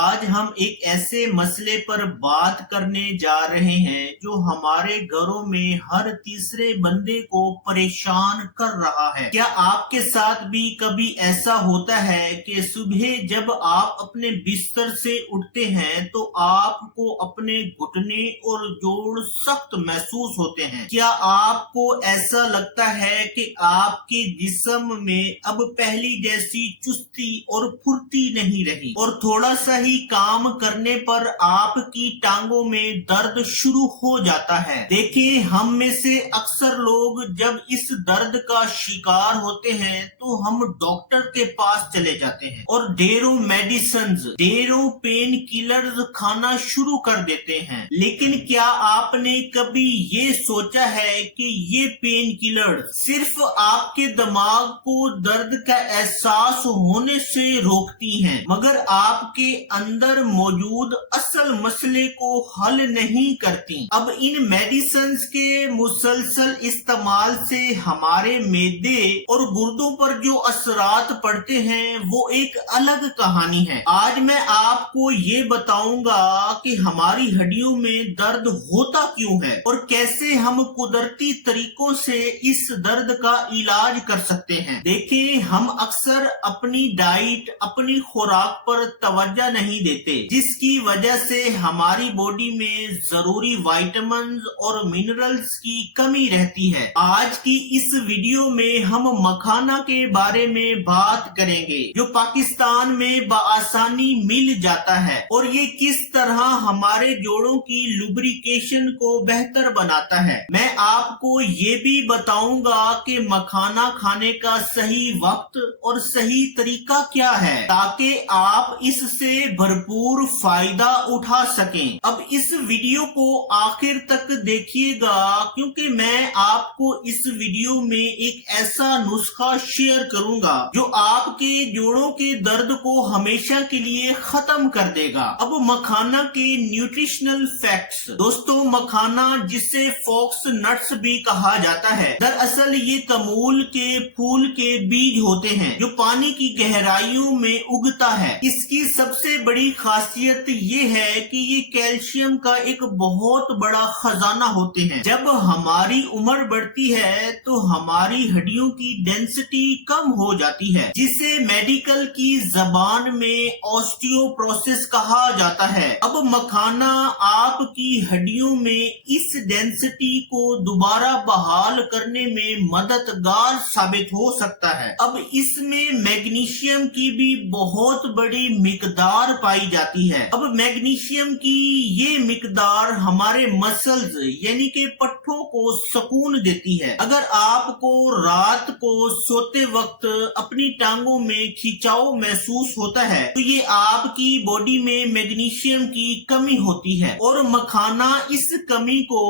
آج ہم ایک ایسے مسئلے پر بات کرنے جا رہے ہیں جو ہمارے گھروں میں ہر تیسرے بندے کو پریشان کر رہا ہے۔ کیا آپ کے ساتھ بھی کبھی ایسا ہوتا ہے کہ صبح جب آپ اپنے بستر سے اٹھتے ہیں تو آپ کو اپنے گھٹنے اور جوڑ سخت محسوس ہوتے ہیں؟ کیا آپ کو ایسا لگتا ہے کہ آپ کے جسم میں اب پہلی جیسی چستی اور پھرتی نہیں رہی اور تھوڑا سا ہی کام کرنے پر آپ کی ٹانگوں میں درد شروع ہو جاتا ہے؟ دیکھیں، ہم میں سے اکثر لوگ جب اس درد کا شکار ہوتے ہیں تو ہم ڈاکٹر کے پاس چلے جاتے ہیں اور ڈھیروں میڈیسنز، ڈھیروں پین کلرز کھانا شروع کر دیتے ہیں۔ لیکن کیا آپ نے کبھی یہ سوچا ہے کہ یہ پین کلرز صرف آپ کے دماغ کو درد کا احساس ہونے سے روکتی ہیں، مگر آپ کے اندر موجود اصل مسئلے کو حل نہیں کرتی؟ اب ان میڈیسنز کے مسلسل استعمال سے ہمارے معدے اور گردوں پر جو اثرات پڑتے ہیں وہ ایک الگ کہانی ہے۔ آج میں آپ کو یہ بتاؤں گا کہ ہماری ہڈیوں میں درد ہوتا کیوں ہے اور کیسے ہم قدرتی طریقوں سے اس درد کا علاج کر سکتے ہیں۔ دیکھیں، ہم اکثر اپنی ڈائٹ، اپنی خوراک پر توجہ نہیں دیتے، جس کی وجہ سے ہماری باڈی میں ضروری وائٹامنز اور منرلز کی کمی رہتی ہے۔ آج کی اس ویڈیو میں ہم مکھانا کے بارے میں بات کریں گے جو پاکستان میں بآسانی مل جاتا ہے اور یہ کس طرح ہمارے جوڑوں کی لوبریکیشن کو بہتر بناتا ہے۔ میں آپ کو یہ بھی بتاؤں گا کہ مکھانا کھانے کا صحیح وقت اور صحیح طریقہ کیا ہے تاکہ آپ اس سے بھرپور فائدہ اٹھا سکیں۔ اب اس ویڈیو کو آخر تک دیکھیے گا کیونکہ میں آپ کو اس ویڈیو میں ایک ایسا نسخہ شیئر کروں گا جو آپ کے جوڑوں کے درد کو ہمیشہ کے لیے ختم کر دے گا۔ اب مکھانا کے نیوٹریشنل فیکٹس۔ دوستو، مکھانا جسے فوکس نٹس بھی کہا جاتا ہے، دراصل یہ کمول کے پھول کے بیج ہوتے ہیں جو پانی کی گہرائیوں میں اگتا ہے۔ اس کی سب سے بڑی خاصیت یہ ہے کہ یہ کیلشیم کا ایک بہت بڑا خزانہ ہوتے ہیں۔ جب ہماری عمر بڑھتی ہے تو ہماری ہڈیوں کی ڈینسٹی کم ہو جاتی ہے، جسے میڈیکل کی زبان میں آسٹیوپروسس کہا جاتا ہے۔ اب مکھانا آپ کی ہڈیوں میں اس ڈینسٹی کو دوبارہ بحال کرنے میں مددگار ثابت ہو سکتا ہے۔ اب اس میں میگنیشیم کی بھی بہت بڑی مقدار پائی جاتی ہے۔ اب میگنیشیم کی یہ مقدار ہمارے مسلز یعنی کہ پٹھوں کو سکون دیتی ہے۔ اگر آپ کو رات کو سوتے وقت اپنی ٹانگوں میں کھچاؤ محسوس ہوتا ہے تو یہ آپ کی باڈی میں میگنیشیم کی کمی ہوتی ہے، اور مکھانا اس کمی کو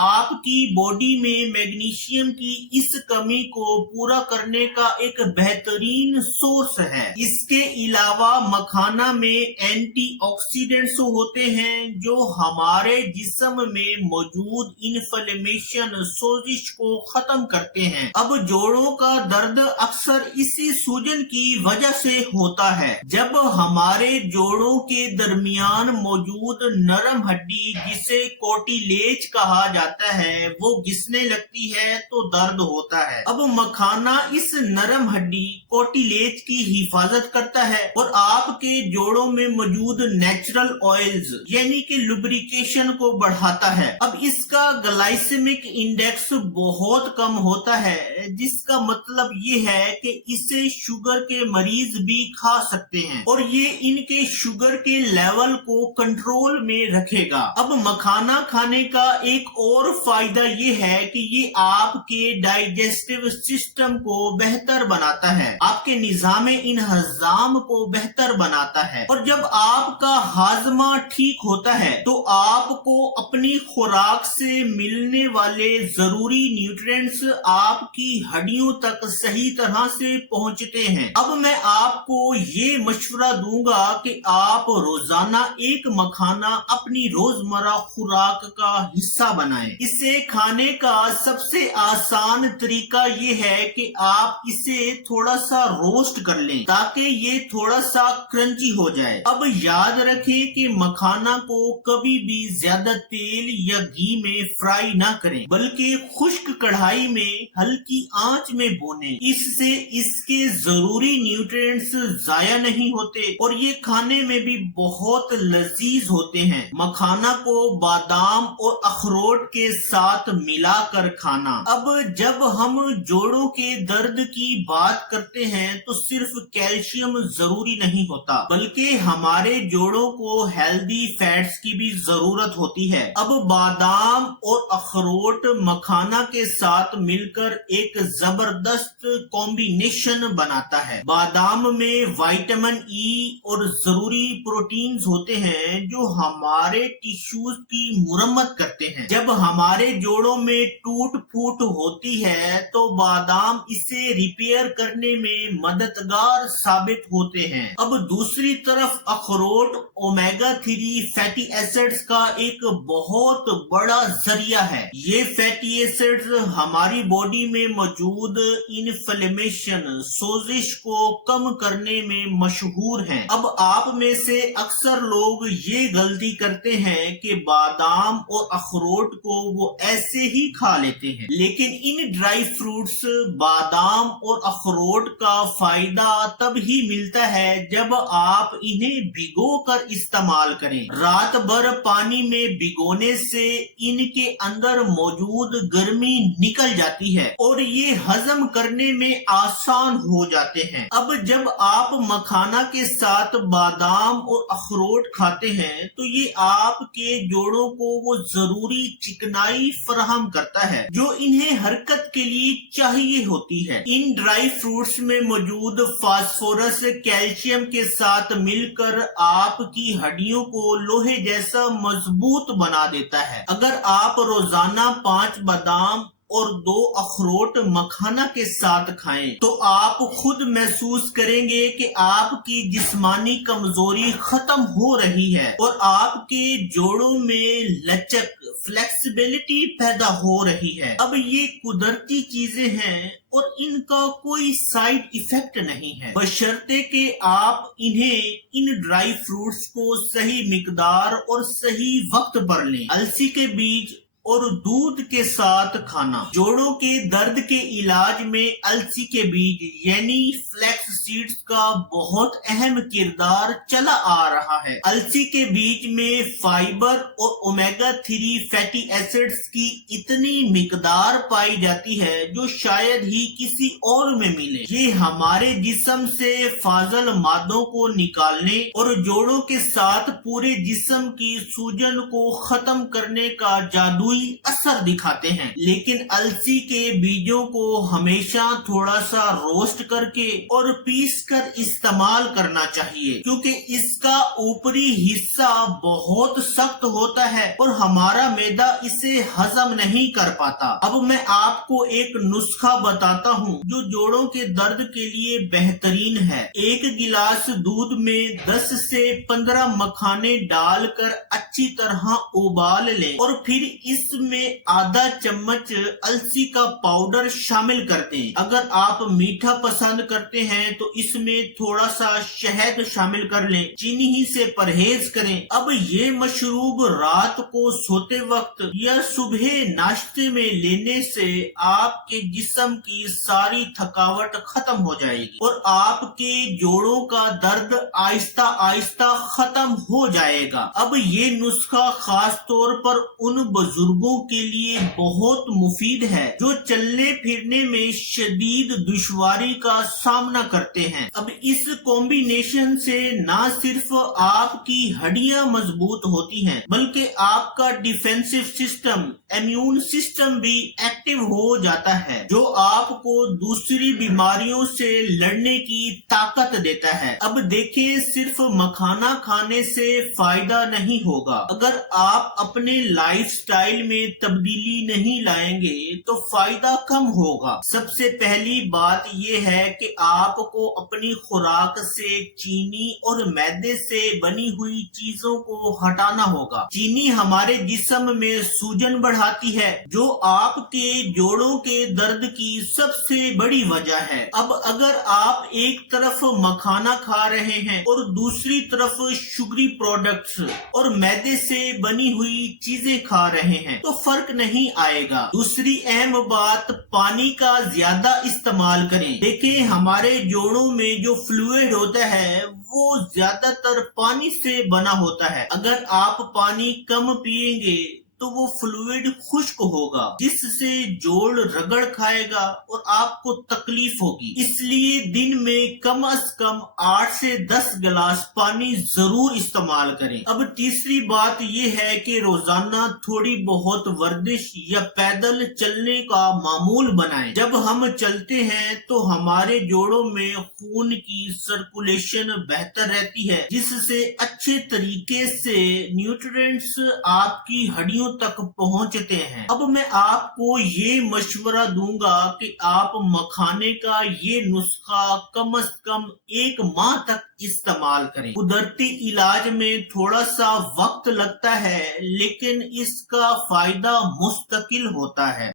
آپ کی باڈی میں میگنیشیم کی اس کمی کو پورا کرنے کا ایک بہترین سورس ہے۔ اس کے علاوہ مکھانا میں اینٹی آکسیڈنٹس ہوتے ہیں جو ہمارے جسم میں موجود انفلیمیشن، سوزش کو ختم کرتے ہیں۔ اب جوڑوں کا درد اکثر اسی سوجن کی وجہ سے ہوتا ہے۔ جب ہمارے جوڑوں کے درمیان موجود نرم ہڈی جسے کوٹیلیج کہا جاتا ہے وہ گھسنے لگتی ہے تو درد ہوتا ہے۔ اب مکھانا اس نرم ہڈی کوٹیلیج کی حفاظت کرتا ہے اور آپ کے جوڑوں میں موجود نیچرل آئلز یعنی کہ لوبریکیشن کو بڑھاتا ہے۔ اب اس کا گلائسیمک انڈیکس بہت کم ہوتا ہے، جس کا مطلب یہ ہے کہ اسے شوگر کے مریض بھی کھا سکتے ہیں اور یہ ان کے شوگر کے لیول کو کنٹرول میں رکھے گا۔ اب مکھانا کھانے کا ایک اور فائدہ یہ ہے کہ یہ آپ کے ڈائجسٹو سسٹم کو بہتر بناتا ہے، آپ کے نظام انہضام کو بہتر بناتا ہے، اور جب آپ کا ہاضمہ ٹھیک ہوتا ہے تو آپ کو اپنی خوراک سے ملنے والے ضروری نیوٹرینٹس آپ کی ہڈیوں تک صحیح طرح سے پہنچتے ہیں۔ اب میں آپ کو یہ مشورہ دوں گا کہ آپ روزانہ ایک مکھانا اپنی روزمرہ خوراک کا حصہ بنائیں۔ बनाएं। इसे खाने का सबसे आसान तरीका ये है कि आप इसे थोड़ा सा रोस्ट कर लें ताकि ये थोड़ा सा क्रंची हो जाए। अब याद रखें कि मखाना को कभी भी ज्यादा तेल या घी में फ्राई ना करें, बल्कि खुश्क कढ़ाई में हल्की आंच में भूनें। इससे इसके जरूरी न्यूट्रिएंट्स जाया नहीं होते और ये खाने में भी बहुत लजीज होते हैं। मखाना को बादाम और अखरोट के साथ मिलाकर खाना। अब जब हम जोड़ों के दर्द की बात करते हैं तो सिर्फ कैल्शियम जरूरी नहीं होता, बल्कि हमारे जोड़ों को हेल्दी फैट्स की भी जरूरत होती है। अब बादाम और अखरोट मखाना के साथ मिलकर एक जबरदस्त कॉम्बिनेशन बनाता है। बादाम में विटामिन ई और जरूरी प्रोटीन्स होते हैं जो हमारे टिश्यूज की मुरम्मत करते हैं। जब हमारे जोड़ों में टूट फूट होती है तो बादाम इसे रिपेयर करने में मददगार साबित होते हैं। अब दूसरी तरफ अखरोट ओमेगा 3 फैटी एसिड्स का एक बहुत बड़ा जरिया है। ये फैटी एसिड्स हमारी बॉडी में मौजूद इन्फ्लेमेशन, सोजिश को कम करने में मशहूर हैं। अब आप में से अक्सर लोग ये गलती करते हैं कि बादाम और अखरोट को वो ऐसे ही खा लेते हैं, लेकिन इन ड्राई फ्रूट्स बादाम और अखरोट का फायदा तब ही मिलता है जब आप इन्हें भिगो कर इस्तेमाल करें। रात भर पानी में भिगोने से इनके अंदर मौजूद गर्मी निकल जाती है और ये हजम करने में आसान हो जाते हैं। अब जब आप मखाना के साथ बादाम और अखरोट खाते हैं तो ये आपके जोड़ों को वो जरूरी चिकनाई फराहम करता है जो इन्हें हरकत के लिए चाहिए होती है। इन ड्राई फ्रूट्स में मौजूद फास्फोरस कैल्शियम के साथ मिलकर आपकी हड्डियों को लोहे जैसा मजबूत बना देता है। अगर आप रोजाना 5 बादाम और 2 अखरोट मखाना के साथ खाएं तो आप खुद महसूस करेंगे कि आपकी जिस्मानी कमजोरी खत्म हो रही है और आपके जोड़ों में लचक, फ्लेक्सिबिलिटी पैदा हो रही है। अब ये कुदरती चीजें हैं और इनका कोई साइड इफेक्ट नहीं है, बशर्ते कि आप इन ड्राई फ्रूट्स को सही मिकदार और सही वक्त पर लें। अलसी के बीज और दूध के साथ खाना। जोड़ों के दर्द के इलाज में अलसी के बीज यानी फ्लैक्स सीड्स का बहुत अहम किरदार चला आ रहा है। अलसी के बीज में फाइबर और ओमेगा 3 फैटी एसिड्स की इतनी मिकदार पाई जाती है जो शायद ही किसी और में मिले। ये हमारे जिस्म से फाजल मादों को निकालने और जोड़ों के साथ पूरे जिस्म की सूजन को खत्म करने का जादू असर दिखाते हैं। लेकिन अलसी के बीजों को हमेशा थोड़ा सा रोस्ट करके और पीस कर इस्तेमाल करना चाहिए, क्योंकि इसका ऊपरी हिस्सा बहुत सख्त होता है और हमारा मैदा इसे हजम नहीं कर पाता। अब मैं आपको एक नुस्खा बताता हूँ जो जोड़ों के दर्द के लिए बेहतरीन है। 1 गिलास दूध में 10 से 15 मखाने डालकर अच्छी तरह उबाल लें और फिर इसमें आधा चम्मच अलसी का पाउडर शामिल कर दें। अगर आप मीठा पसंद करते हैं तो इसमें थोड़ा सा शहद शामिल कर लें। चीनी ही से परहेज करें। अब ये मशरूब रात को सोते वक्त या सुबह नाश्ते में लेने से आपके जिस्म की सारी थकावट खत्म हो जाएगी और आपके जोड़ों का दर्द आहिस्ता आहिस्ता खत्म हो जाएगा। अब ये नुस्खा खास तौर पर उन बुजुर्गों के लिए बहुत मुफीद है जो चलने फिरने में शदीद दुश्वारी का सामना करते हैं। अब इस कॉम्बिनेशन से न सिर्फ आपकी हड्डियां मजबूत होती हैं, बल्कि आपका डिफेंसिव सिस्टम, इम्यून सिस्टम भी एक्टिव हो जाता है, जो आपको दूसरी बीमारियों से लड़ने की ताकत देता है। अब देखें, सिर्फ मखाना खाने से फायदा नहीं होगा। अगर आप अपने लाइफस्टाइल स्टाइल में तब्दीली नहीं लाएंगे तो फायदा कम होगा। सबसे पहली बात ये है कि आपको अपनी खुराक से चीनी और मैदे से बनी हुई चीजों को हटाना होगा। चीनी हमारे जिस्म में सूजन बढ़ाती है, जो आपके जोड़ों के दर्द की सबसे बड़ी वजह है। अब अगर आप एक तरफ मखाना खा रहे हैं और दूसरी तरफ शुगरी प्रोडक्ट्स और मैदे से बनी हुई चीजें खा रहे हैं तो फर्क नहीं आएगा। दूसरी अहम बात, पानी का ज्यादा इस्तेमाल करें। देखें, हमारे जोड़ों में जो फ्लूइड होता है वो ज्यादातर पानी से बना होता है। अगर आप पानी कम पिएंगे तो वो फ्लूइड खुश्क होगा, जिससे जोड़ रगड़ खाएगा और आपको तकलीफ होगी। इसलिए दिन में कम से कम 8 से 10 गिलास पानी जरूर इस्तेमाल करें। अब तीसरी बात ये है कि रोजाना थोड़ी बहुत वर्जिश या पैदल चलने का मामूल बनाएं। जब हम चलते हैं तो हमारे जोड़ों में खून की सर्कुलेशन बेहतर रहती है, जिससे अच्छे तरीके से न्यूट्रिएंट्स आपकी हड्डियों तक पहुंचते हैं। अब मैं आपको ये मशवरा दूंगा कि आप मखाने का ये नुस्खा कम से कम 1 माह तक इस्तेमाल करें। कुदरती इलाज में थोड़ा सा वक्त लगता है, लेकिन इसका फायदा मुस्तकिल होता है।